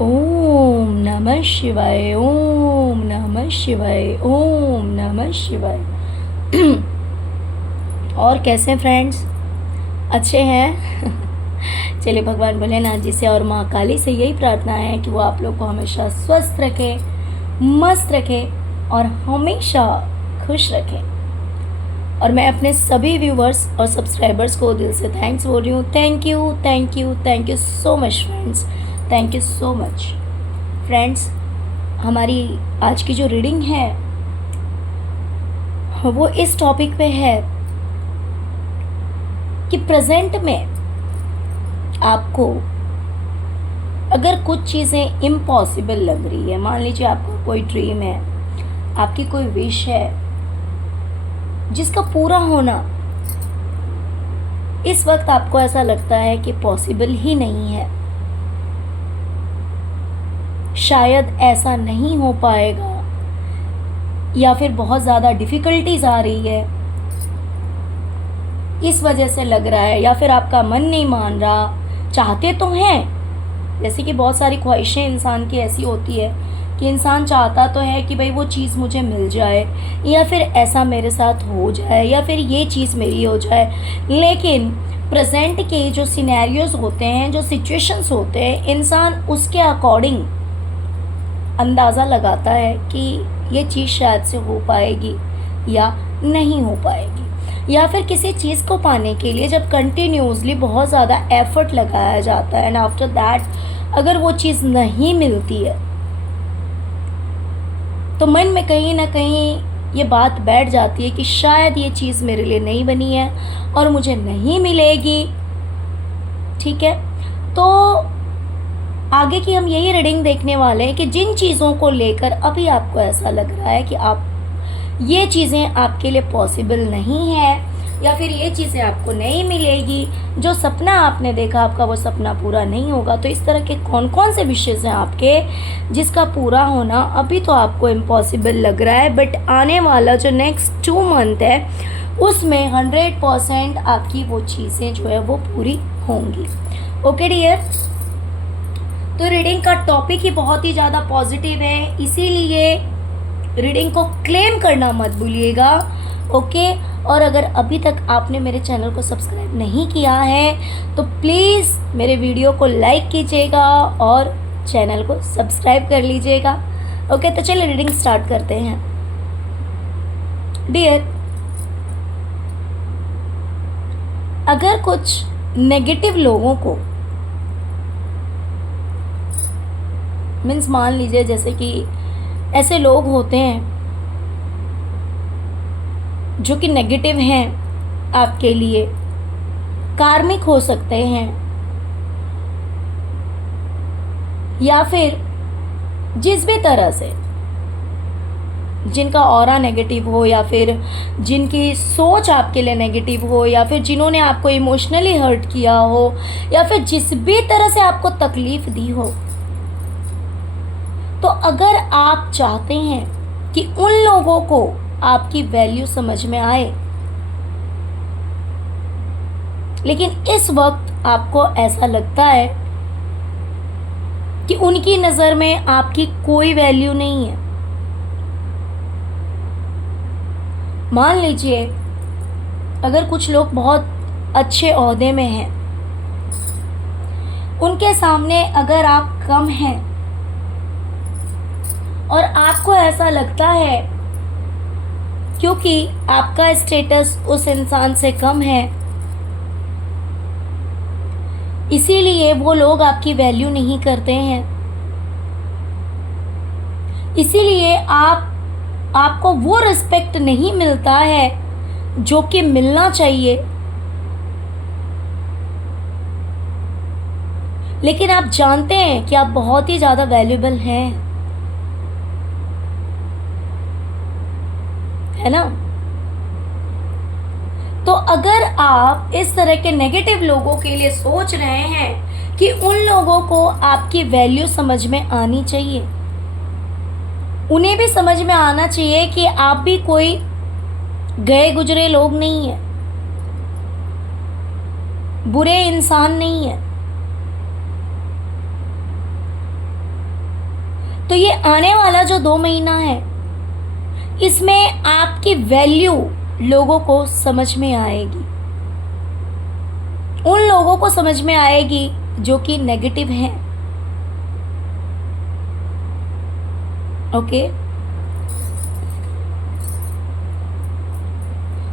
ओम नमः शिवाय, ओम नमः शिवाय, ओम नमः शिवाय। और कैसे हैं फ्रेंड्स? अच्छे हैं? चलिए, भगवान भोलेनाथ जी से और माँ काली से यही प्रार्थना है कि वो आप लोग को हमेशा स्वस्थ रखे, मस्त रखे और हमेशा खुश रखे। और मैं अपने सभी व्यूवर्स और सब्सक्राइबर्स को दिल से थैंक्स बोल रही हूँ। Thank you, thank you, thank you so much friends. Thank you so much friends. हमारी आज की जो रीडिंग है वो इस टॉपिक पे है कि प्रेजेंट में आपको अगर कुछ चीज़ें इम्पॉसिबल लग रही है, मान लीजिए आपका कोई ड्रीम है, आपकी कोई विश है जिसका पूरा होना इस वक्त आपको ऐसा लगता है कि पॉसिबल ही नहीं है, शायद ऐसा नहीं हो पाएगा, या फिर बहुत ज़्यादा डिफ़िकल्टीज आ रही है, इस वजह से लग रहा है, या फिर आपका मन नहीं मान रहा। चाहते तो हैं, जैसे कि बहुत सारी ख्वाहिशें इंसान की ऐसी होती है कि इंसान चाहता तो है कि भाई वो चीज़ मुझे मिल जाए, या फिर ऐसा मेरे साथ हो जाए, या फिर ये चीज़ मेरी हो जाए, लेकिन प्रेजेंट के जो सिनेरियोज होते हैं, जो सिचुएशंस होते हैं, इंसान उसके अकॉर्डिंग अंदाज़ा लगाता है कि ये चीज़ शायद से हो पाएगी या नहीं हो पाएगी। या फिर किसी चीज़ को पाने के लिए जब कंटिन्यूसली बहुत ज़्यादा एफर्ट लगाया जाता है एंड आफ्टर दैट अगर वो चीज़ नहीं मिलती है तो मन में कहीं ना कहीं ये बात बैठ जाती है कि शायद ये चीज़ मेरे लिए नहीं बनी है और मुझे नहीं मिलेगी। ठीक है, तो आगे की हम यही रीडिंग देखने वाले हैं कि जिन चीज़ों को लेकर अभी आपको ऐसा लग रहा है कि आप ये चीज़ें आपके लिए पॉसिबल नहीं है, या फिर ये चीज़ें आपको नहीं मिलेगी, जो सपना आपने देखा आपका वो सपना पूरा नहीं होगा, तो इस तरह के कौन कौन से विशेष हैं आपके जिसका पूरा होना अभी तो आपको इम्पॉसिबल लग रहा है, बट आने वाला जो नेक्स्ट 2 मंथ है उसमें 100% आपकी वो चीज़ें जो है वो पूरी होंगी। ओके डियर, तो रीडिंग का टॉपिक ही बहुत ही ज़्यादा पॉजिटिव है, इसीलिए रीडिंग को क्लेम करना मत भूलिएगा। ओके, और अगर अभी तक आपने मेरे चैनल को सब्सक्राइब नहीं किया है तो प्लीज़ मेरे वीडियो को लाइक कीजिएगा और चैनल को सब्सक्राइब कर लीजिएगा। ओके, तो चलिए रीडिंग स्टार्ट करते हैं। डियर, अगर कुछ नेगेटिव लोगों को मीन्स मान लीजिए जैसे कि ऐसे लोग होते हैं जो कि नेगेटिव हैं आपके लिए, कार्मिक हो सकते हैं, या फिर जिस भी तरह से जिनका ऑरा नेगेटिव हो, या फिर जिनकी सोच आपके लिए नेगेटिव हो, या फिर जिन्होंने आपको इमोशनली हर्ट किया हो, या फिर जिस भी तरह से आपको तकलीफ दी हो, तो अगर आप चाहते हैं कि उन लोगों को आपकी वैल्यू समझ में आए, लेकिन इस वक्त आपको ऐसा लगता है कि उनकी नज़र में आपकी कोई वैल्यू नहीं है। मान लीजिए अगर कुछ लोग बहुत अच्छे ओहदे में हैं, उनके सामने अगर आप कम हैं और आपको ऐसा लगता है क्योंकि आपका स्टेटस उस इंसान से कम है इसीलिए वो लोग आपकी वैल्यू नहीं करते हैं, इसीलिए आपको वो रिस्पेक्ट नहीं मिलता है जो कि मिलना चाहिए, लेकिन आप जानते हैं कि आप बहुत ही ज़्यादा वैल्यूएबल हैं, है ना। तो अगर आप इस तरह के नेगेटिव लोगों के लिए सोच रहे हैं कि उन लोगों को आपकी वैल्यू समझ में आनी चाहिए, उन्हें भी समझ में आना चाहिए कि आप भी कोई गए गुजरे लोग नहीं हैं, बुरे इंसान नहीं हैं, तो ये आने वाला जो 2 महीना है, इसमें आपकी वैल्यू लोगों को समझ में आएगी। उन लोगों को समझ में आएगी जो कि नेगेटिव हैं। ओके,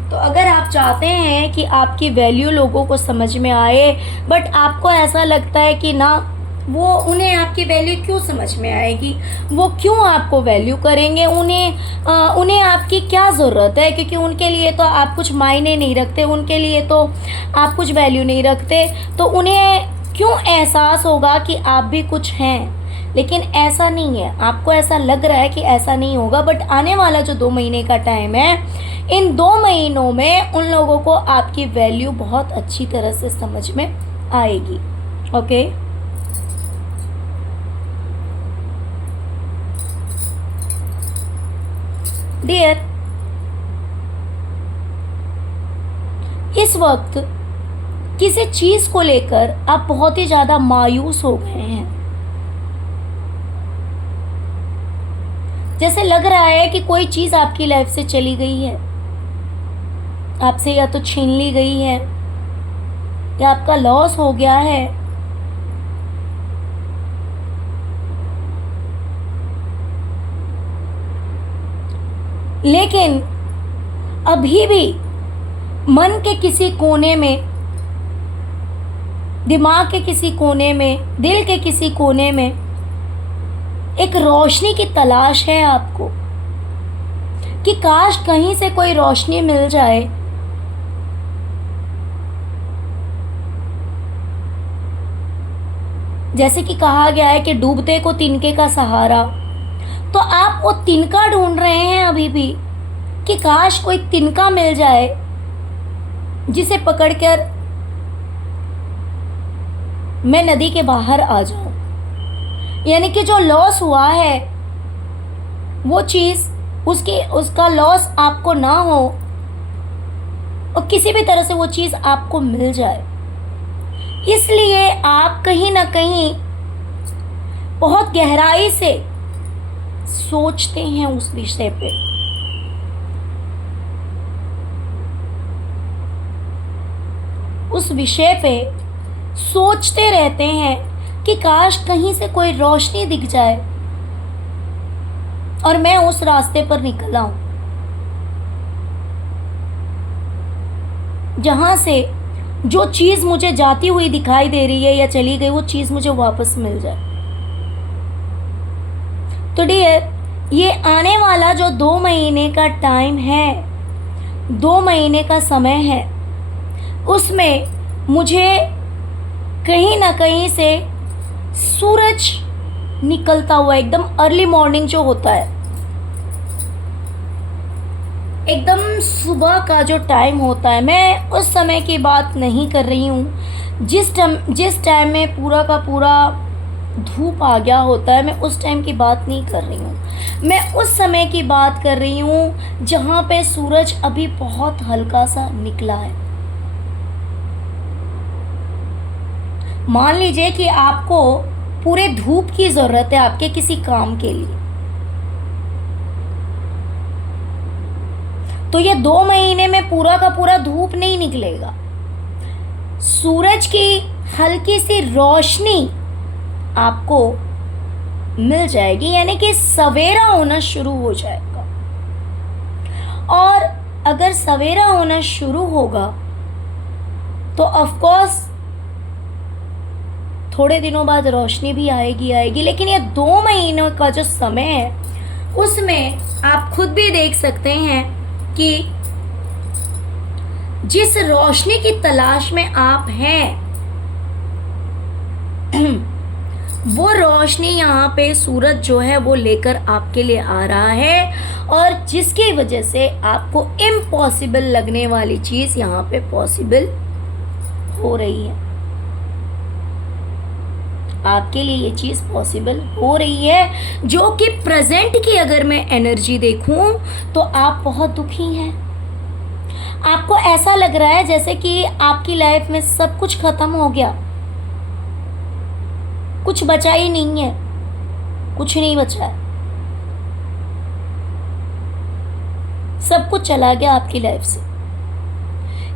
तो अगर आप चाहते हैं कि आपकी वैल्यू लोगों को समझ में आए, बट आपको ऐसा लगता है कि ना, वो उन्हें आपकी वैल्यू क्यों समझ में आएगी, वो क्यों आपको वैल्यू करेंगे, उन्हें आपकी क्या ज़रूरत है, क्योंकि उनके लिए तो आप कुछ मायने नहीं रखते, उनके लिए तो आप कुछ वैल्यू नहीं रखते, तो उन्हें क्यों एहसास होगा कि आप भी कुछ हैं। लेकिन ऐसा नहीं है, आपको ऐसा लग रहा है कि ऐसा नहीं होगा, बट आने वाला जो 2 महीने का टाइम है, इन 2 महीनों में उन लोगों को आपकी वैल्यू बहुत अच्छी तरह से समझ में आएगी। ओके, डियर, इस वक्त किसी चीज को लेकर आप बहुत ही ज्यादा मायूस हो गए हैं। जैसे लग रहा है कि कोई चीज आपकी लाइफ से चली गई है, आपसे या तो छीन ली गई है या आपका लॉस हो गया है। लेकिन अभी भी मन के किसी कोने में, दिमाग के किसी कोने में, दिल के किसी कोने में एक रोशनी की तलाश है आपको, कि काश कहीं से कोई रोशनी मिल जाए। जैसे कि कहा गया है कि डूबते को तिनके का सहारा, तो आप वो तिनका ढूंढ रहे हैं अभी भी, कि काश कोई तिनका मिल जाए जिसे पकड़कर मैं नदी के बाहर आ जाऊं। यानी कि जो लॉस हुआ है, वो चीज़, उसका लॉस आपको ना हो और किसी भी तरह से वो चीज़ आपको मिल जाए। इसलिए आप कहीं ना कहीं बहुत गहराई से सोचते हैं उस विषय पे। उस विषय पे सोचते रहते हैं कि काश कहीं से कोई रोशनी दिख जाए और मैं उस रास्ते पर निकल आऊं, जहां से जो चीज़ मुझे जाती हुई दिखाई दे रही है या चली गई, वो चीज़ मुझे वापस मिल जाए। तो डियर, ये आने वाला जो 2 महीने का टाइम है, 2 महीने का समय है, उसमें मुझे कहीं ना कहीं से सूरज निकलता हुआ, एकदम अर्ली मॉर्निंग जो होता है, एकदम सुबह का जो टाइम होता है, मैं उस समय की बात नहीं कर रही हूँ जिस टाइम में पूरा का पूरा धूप आ गया होता है, मैं उस टाइम की बात नहीं कर रही हूँ। मैं उस समय की बात कर रही हूँ जहाँ पे सूरज अभी बहुत हल्का सा निकला है। मान लीजिए कि आपको पूरे धूप की ज़रूरत है आपके किसी काम के लिए, तो ये 2 महीने में पूरा का पूरा धूप नहीं निकलेगा। सूरज की हल्की सी रोशनी आपको मिल जाएगी, यानी कि सवेरा होना शुरू हो जाएगा। और अगर सवेरा होना शुरू होगा तो ऑफ कोर्स थोड़े दिनों बाद रोशनी भी आएगी। लेकिन ये 2 महीनों का जो समय है, उसमें आप खुद भी देख सकते हैं कि जिस रोशनी की तलाश में आप हैं, वो रोशनी यहाँ पे सूरज जो है वो लेकर आपके लिए आ रहा है, और जिसकी वजह से आपको इम्पॉसिबल लगने वाली चीज़ यहाँ पे पॉसिबल हो रही है। आपके लिए ये चीज़ पॉसिबल हो रही है, जो कि प्रेजेंट की अगर मैं एनर्जी देखूं तो आप बहुत दुखी हैं। आपको ऐसा लग रहा है जैसे कि आपकी लाइफ में सब कुछ खत्म हो गया, कुछ बचा ही नहीं है। कुछ नहीं बचा है, सब कुछ चला गया आपकी लाइफ से।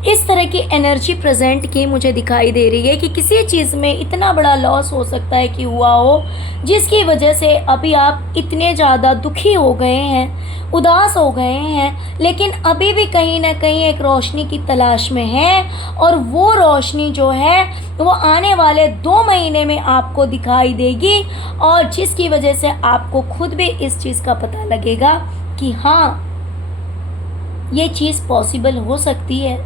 इस तरह की एनर्जी प्रेजेंट की मुझे दिखाई दे रही है कि किसी चीज़ में इतना बड़ा लॉस हो सकता है कि हुआ हो, जिसकी वजह से अभी आप इतने ज़्यादा दुखी हो गए हैं, उदास हो गए हैं, लेकिन अभी भी कहीं ना कहीं एक रोशनी की तलाश में है। और वो रोशनी जो है वो आने वाले 2 महीने में आपको दिखाई देगी, और जिसकी वजह से आपको खुद भी इस चीज़ का पता लगेगा कि हाँ, ये चीज़ पॉसिबल हो सकती है।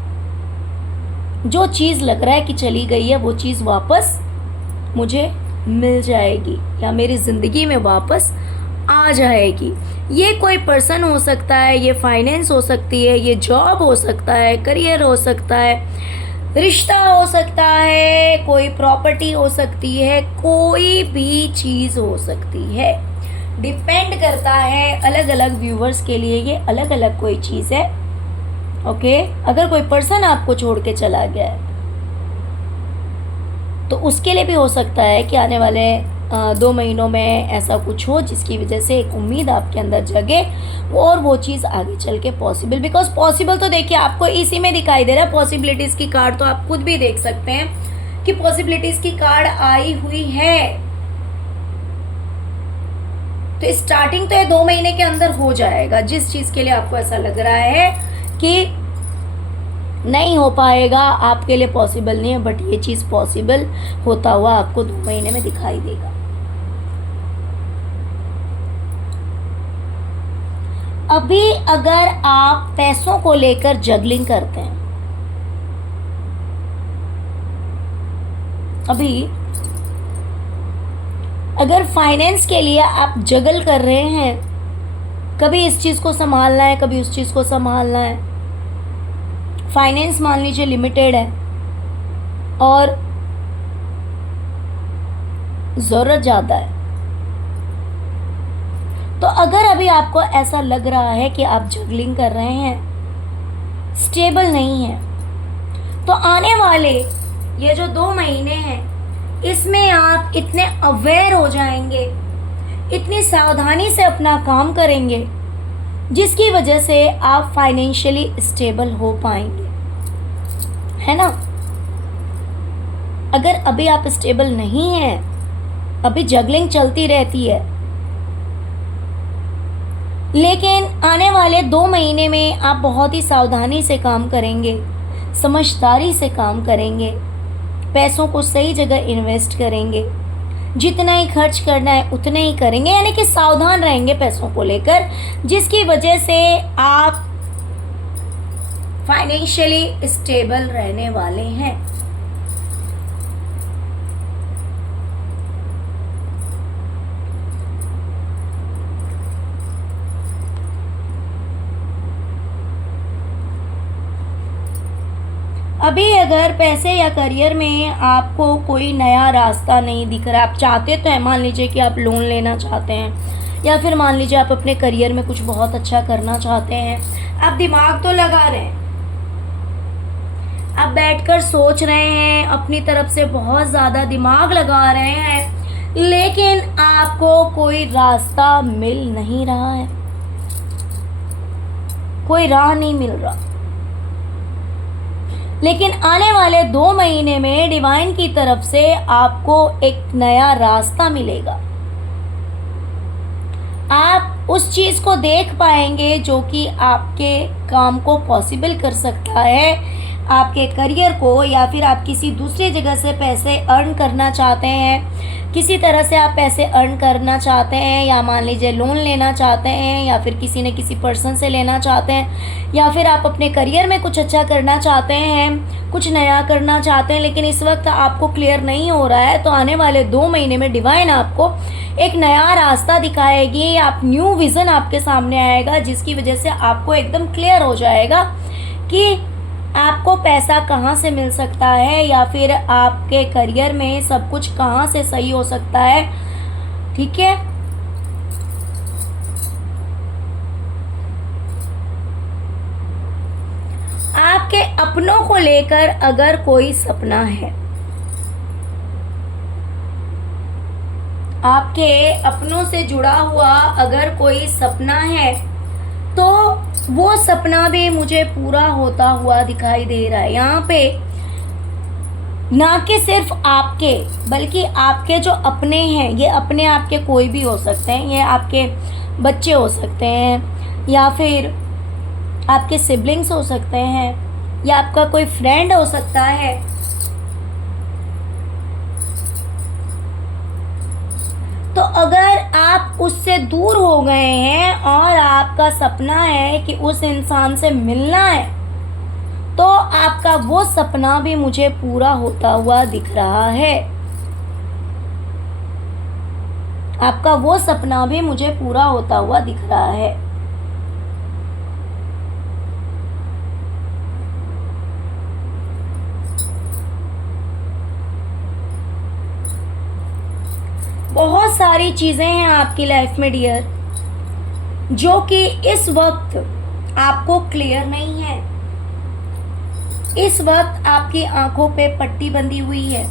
जो चीज़ लग रहा है कि चली गई है वो चीज़ वापस मुझे मिल जाएगी या मेरी ज़िंदगी में वापस आ जाएगी। ये कोई पर्सन हो सकता है, ये फाइनेंस हो सकती है, ये जॉब हो सकता है, करियर हो सकता है, रिश्ता हो सकता है, कोई प्रॉपर्टी हो सकती है, कोई भी चीज़ हो सकती है। डिपेंड करता है अलग अलग व्यूवर्स के लिए, ये अलग अलग कोई चीज़ है। ओके, अगर कोई पर्सन आपको छोड़ के चला गया है तो उसके लिए भी हो सकता है कि आने वाले 2 महीनों में ऐसा कुछ हो जिसकी वजह से एक उम्मीद आपके अंदर जगे और वो चीज़ आगे चल के पॉसिबल, बिकॉज पॉसिबल तो देखिए आपको इसी में दिखाई दे रहा है। पॉसिबिलिटीज़ की कार्ड तो आप खुद भी देख सकते हैं कि पॉसिबिलिटीज़ की कार्ड आई हुई है। तो स्टार्टिंग तो ये 2 महीने के अंदर हो जाएगा। जिस चीज़ के लिए आपको ऐसा लग रहा है कि नहीं हो पाएगा, आपके लिए पॉसिबल नहीं है, बट ये चीज़ पॉसिबल होता हुआ आपको 2 महीने में दिखाई देगा। अभी अगर आप पैसों को लेकर जगलिंग करते हैं, अभी अगर फाइनेंस के लिए आप जगल कर रहे हैं, कभी इस चीज़ को संभालना है, कभी उस चीज़ को संभालना है, फाइनेंस मान लीजिए लिमिटेड है और ज़रूरत ज़्यादा है, तो अगर अभी आपको ऐसा लग रहा है कि आप जगलिंग कर रहे हैं, स्टेबल नहीं है, तो आने वाले ये जो 2 महीने हैं इसमें आप इतने अवेयर हो जाएंगे, इतनी सावधानी से अपना काम करेंगे, जिसकी वजह से आप फाइनेंशियली स्टेबल हो पाएंगे, है ना। अगर अभी आप स्टेबल नहीं हैं, अभी जगलिंग चलती रहती है, लेकिन आने वाले 2 महीने में आप बहुत ही सावधानी से काम करेंगे, समझदारी से काम करेंगे, पैसों को सही जगह इन्वेस्ट करेंगे, जितना ही खर्च करना है उतना ही करेंगे, यानी कि सावधान रहेंगे पैसों को लेकर, जिसकी वजह से आप फाइनेंशियली स्टेबल रहने वाले हैं। अभी अगर पैसे या करियर में आपको कोई नया रास्ता नहीं दिख रहा, आप चाहते तो है, मान लीजिए कि आप लोन लेना चाहते हैं या फिर मान लीजिए आप अपने करियर में कुछ बहुत अच्छा करना चाहते हैं, आप दिमाग तो लगा रहे हैं, आप बैठकर सोच रहे हैं, अपनी तरफ से बहुत ज़्यादा दिमाग लगा रहे हैं, लेकिन आपको कोई रास्ता मिल नहीं रहा है, कोई राह नहीं मिल रहा। लेकिन आने वाले 2 महीने में डिवाइन की तरफ से आपको एक नया रास्ता मिलेगा। आप उस चीज़ को देख पाएंगे जो कि आपके काम को पॉसिबल कर सकता है, आपके करियर को, या फिर आप किसी दूसरी जगह से पैसे अर्न करना चाहते हैं, किसी तरह से आप पैसे अर्न करना चाहते हैं, या मान लीजिए लोन लेना चाहते हैं, या फिर किसी न किसी पर्सन से लेना चाहते हैं, या फिर आप अपने करियर में कुछ अच्छा करना चाहते हैं, कुछ नया करना चाहते हैं, लेकिन इस वक्त आपको क्लियर नहीं हो रहा है, तो आने वाले 2 महीने में डिवाइन आपको एक नया रास्ता दिखाएगी, आप न्यू विज़न आपके सामने आएगा, जिसकी वजह से आपको एकदम क्लियर हो जाएगा कि आपको पैसा कहाँ से मिल सकता है, या फिर आपके करियर में सब कुछ कहाँ से सही हो सकता है। ठीक है, आपके अपनों को लेकर अगर कोई सपना है, आपके अपनों से जुड़ा हुआ अगर कोई सपना है तो वो सपना भी मुझे पूरा होता हुआ दिखाई दे रहा है। यहाँ पे ना कि सिर्फ आपके, बल्कि आपके जो अपने हैं, ये अपने आपके कोई भी हो सकते हैं, ये आपके बच्चे हो सकते हैं, या फिर आपके सिबलिंग्स हो सकते हैं, या आपका कोई फ्रेंड हो सकता है। तो अगर आप उससे दूर हो गए हैं और आपका सपना है कि उस इंसान से मिलना है, तो आपका वो सपना भी मुझे पूरा होता हुआ दिख रहा है। आपका वो सपना भी मुझे पूरा होता हुआ दिख रहा है। बहुत सारी चीज़ें हैं आपकी लाइफ में डियर, जो कि इस वक्त आपको क्लियर नहीं है। इस वक्त आपकी आंखों पे पट्टी बंधी हुई है।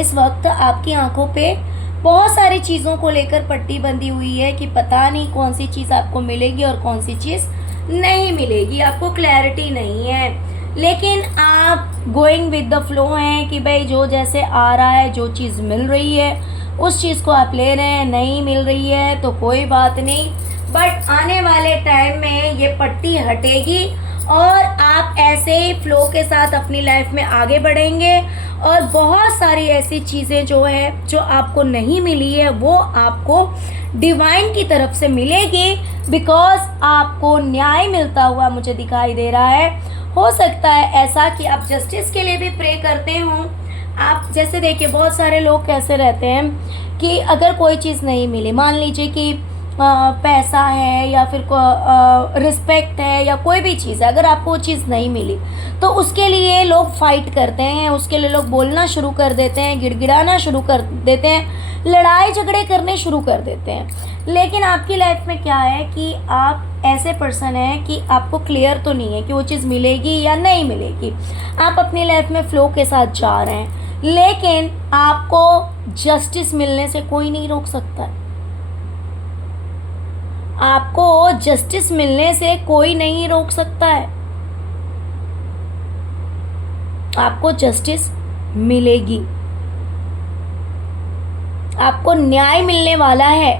इस वक्त आपकी आंखों पे बहुत सारी चीज़ों को लेकर पट्टी बंधी हुई है कि पता नहीं कौन सी चीज़ आपको मिलेगी और कौन सी चीज़ नहीं मिलेगी। आपको क्लैरिटी नहीं है, लेकिन आप गोइंग विद द फ्लो हैं कि भाई जो जैसे आ रहा है, जो चीज़ मिल रही है उस चीज़ को आप ले रहे हैं। नहीं मिल रही है तो कोई बात नहीं, बट आने वाले टाइम में ये पट्टी हटेगी और आप ऐसे ही फ्लो के साथ अपनी लाइफ में आगे बढ़ेंगे। और बहुत सारी ऐसी चीज़ें जो है, जो आपको नहीं मिली है, वो आपको डिवाइन की तरफ से मिलेगी, बिकॉज आपको न्याय मिलता हुआ मुझे दिखाई दे रहा है। हो सकता है ऐसा कि आप जस्टिस के लिए भी प्रे करते हो। आप जैसे देखिए, बहुत सारे लोग कैसे रहते हैं कि अगर कोई चीज़ नहीं मिली, मान लीजिए कि पैसा है या फिर रिस्पेक्ट है या कोई भी चीज़ है, अगर आपको वो चीज़ नहीं मिली तो उसके लिए लोग फाइट करते हैं, उसके लिए लोग बोलना शुरू कर देते हैं, गिड़गिड़ाना शुरू कर देते हैं, लड़ाई झगड़े करने शुरू कर देते हैं। लेकिन आपकी लाइफ में क्या है कि आप ऐसे पर्सन हैं कि आपको क्लियर तो नहीं है कि वो चीज़ मिलेगी या नहीं मिलेगी। आप अपनी लाइफ में फ़्लो के साथ जा रहे हैं, लेकिन आपको जस्टिस मिलने से कोई नहीं रोक सकता। आपको जस्टिस मिलने से कोई नहीं रोक सकता है। आपको जस्टिस मिलेगी, आपको न्याय मिलने वाला है।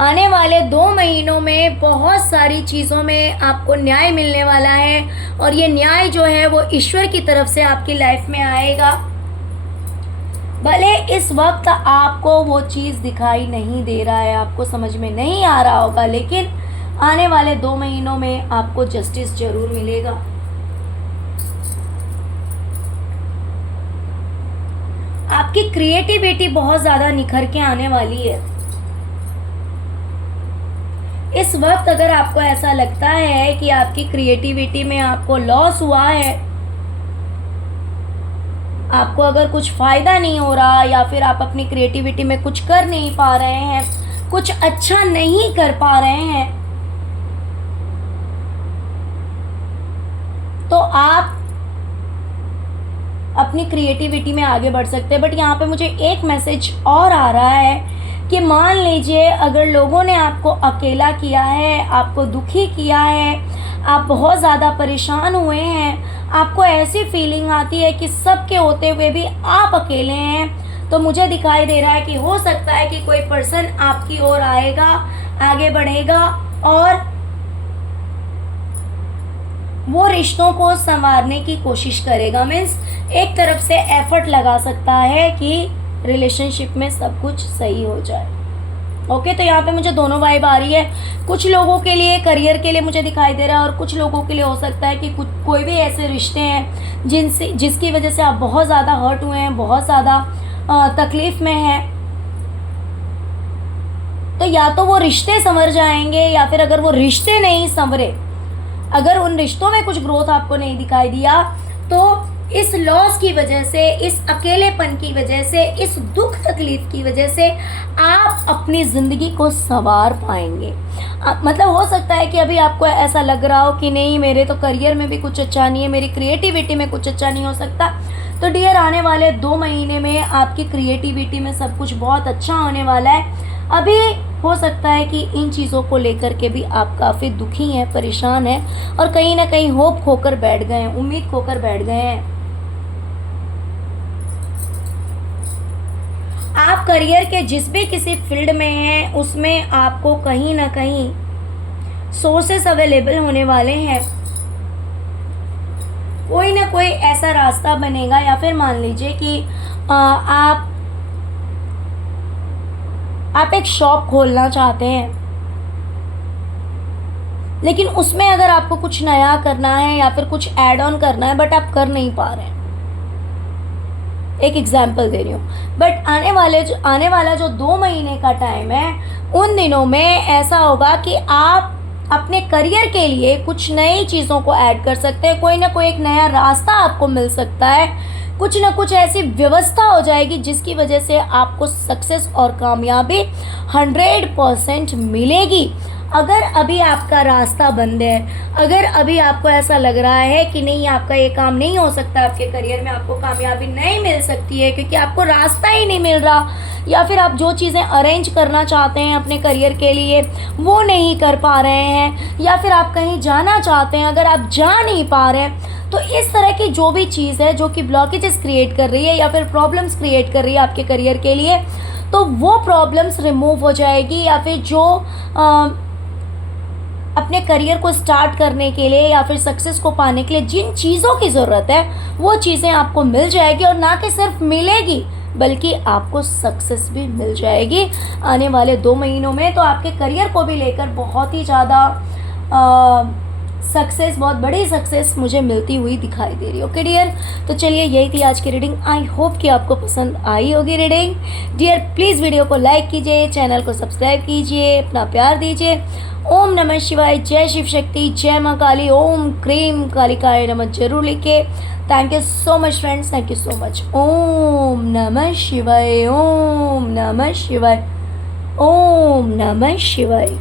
आने वाले 2 महीनों में बहुत सारी चीज़ों में आपको न्याय मिलने वाला है, और ये न्याय जो है वो ईश्वर की तरफ से आपकी लाइफ में आएगा। भले इस वक्त आपको वो चीज़ दिखाई नहीं दे रहा है, आपको समझ में नहीं आ रहा होगा, लेकिन आने वाले 2 महीनों में आपको जस्टिस जरूर मिलेगा। आपकी क्रिएटिविटी बहुत ज़्यादा निखर के आने वाली है। इस वक्त अगर आपको ऐसा लगता है कि आपकी क्रिएटिविटी में आपको लॉस हुआ है, आपको अगर कुछ फ़ायदा नहीं हो रहा, या फिर आप अपनी क्रिएटिविटी में कुछ कर नहीं पा रहे हैं, कुछ अच्छा नहीं कर पा रहे हैं, तो आप अपनी क्रिएटिविटी में आगे बढ़ सकते हैं। बट यहाँ पे मुझे एक मैसेज और आ रहा है कि मान लीजिए अगर लोगों ने आपको अकेला किया है, आपको दुखी किया है, आप बहुत ज़्यादा परेशान हुए हैं, आपको ऐसी फीलिंग आती है कि सबके होते हुए भी आप अकेले हैं, तो मुझे दिखाई दे रहा है कि हो सकता है कि कोई पर्सन आपकी ओर आएगा, आगे बढ़ेगा और वो रिश्तों को संवारने की कोशिश करेगा। मीन्स एक तरफ से एफर्ट लगा सकता है कि रिलेशनशिप में सब कुछ सही हो जाए। ओके, तो यहाँ पे मुझे दोनों वाइब आ रही है। कुछ लोगों के लिए करियर के लिए मुझे दिखाई दे रहा है, और कुछ लोगों के लिए हो सकता है कि कोई भी ऐसे रिश्ते हैं जिसकी वजह से आप बहुत ज़्यादा हर्ट हुए हैं, बहुत ज़्यादा तकलीफ़ में हैं। तो या तो वो रिश्ते संवर जाएंगे, या फिर अगर वो रिश्ते नहीं संवरे, अगर उन रिश्तों में कुछ ग्रोथ आपको नहीं दिखाई दिया, तो इस लॉस की वजह से, इस अकेलेपन की वजह से, इस दुख तकलीफ की वजह से आप अपनी ज़िंदगी को संवार पाएंगे। मतलब हो सकता है कि अभी आपको ऐसा लग रहा हो कि नहीं, मेरे तो करियर में भी कुछ अच्छा नहीं है, मेरी क्रिएटिविटी में कुछ अच्छा नहीं हो सकता। तो डियर, आने वाले 2 महीने में आपकी क्रिएटिविटी में सब कुछ बहुत अच्छा होने वाला है। अभी हो सकता है कि इन चीज़ों को लेकर के भी आप काफ़ी दुखी हैं, परेशान हैं और कहीं ना कहीं होप खोकर बैठ गए हैं, उम्मीद खोकर बैठ गए हैं। आप करियर के जिस भी किसी फील्ड में हैं उसमें आपको कहीं ना कहीं सोर्सेस अवेलेबल होने वाले हैं। कोई ना कोई ऐसा रास्ता बनेगा, या फिर मान लीजिए कि आप एक शॉप खोलना चाहते हैं, लेकिन उसमें अगर आपको कुछ नया करना है या फिर कुछ ऐड ऑन करना है, बट आप कर नहीं पा रहे हैं। एक एग्जाम्पल दे रही हूँ। बट आने वाला जो 2 महीने का टाइम है, उन दिनों में ऐसा होगा कि आप अपने करियर के लिए कुछ नई चीज़ों को ऐड कर सकते हैं। कोई ना कोई एक नया रास्ता आपको मिल सकता है, कुछ ना कुछ ऐसी व्यवस्था हो जाएगी जिसकी वजह से आपको सक्सेस और कामयाबी 100% मिलेगी। अगर अभी आपका रास्ता बंद है, अगर अभी आपको ऐसा लग रहा है कि नहीं, आपका ये काम नहीं हो सकता, आपके करियर में आपको कामयाबी नहीं मिल सकती है क्योंकि आपको रास्ता ही नहीं मिल रहा, या फिर आप जो चीज़ें अरेंज करना चाहते हैं अपने करियर के लिए वो नहीं कर पा रहे हैं, या फिर आप कहीं जाना चाहते हैं, अगर आप जा नहीं पा रहे हैं, तो इस तरह की जो भी चीज़ है जो कि ब्लॉकेजेस क्रिएट कर रही है या फिर प्रॉब्लम्स क्रिएट कर रही है आपके करियर के लिए, तो वो प्रॉब्लम्स रिमूव हो जाएगी। या फिर जो अपने करियर को स्टार्ट करने के लिए या फिर सक्सेस को पाने के लिए जिन चीज़ों की ज़रूरत है वो चीज़ें आपको मिल जाएगी, और ना कि सिर्फ मिलेगी बल्कि आपको सक्सेस भी मिल जाएगी आने वाले 2 महीनों में। तो आपके करियर को भी लेकर बहुत ही ज़्यादा सक्सेस, बहुत बड़ी सक्सेस मुझे मिलती हुई दिखाई दे रही है। ओके डियर, तो चलिए यही थी आज की रीडिंग। आई होप कि आपको पसंद आई होगी रीडिंग। डियर, प्लीज़ वीडियो को लाइक कीजिए, चैनल को सब्सक्राइब कीजिए, अपना प्यार दीजिए। ओम नमः शिवाय, जय शिव शक्ति, जय माँ काली, ओम क्रीम कालिकाय नमः जरूर लिखे। Thank you so much friends, thank you so much. ओम नमः शिवाय, ओम नमः शिवाय, ओम नमः शिवाय।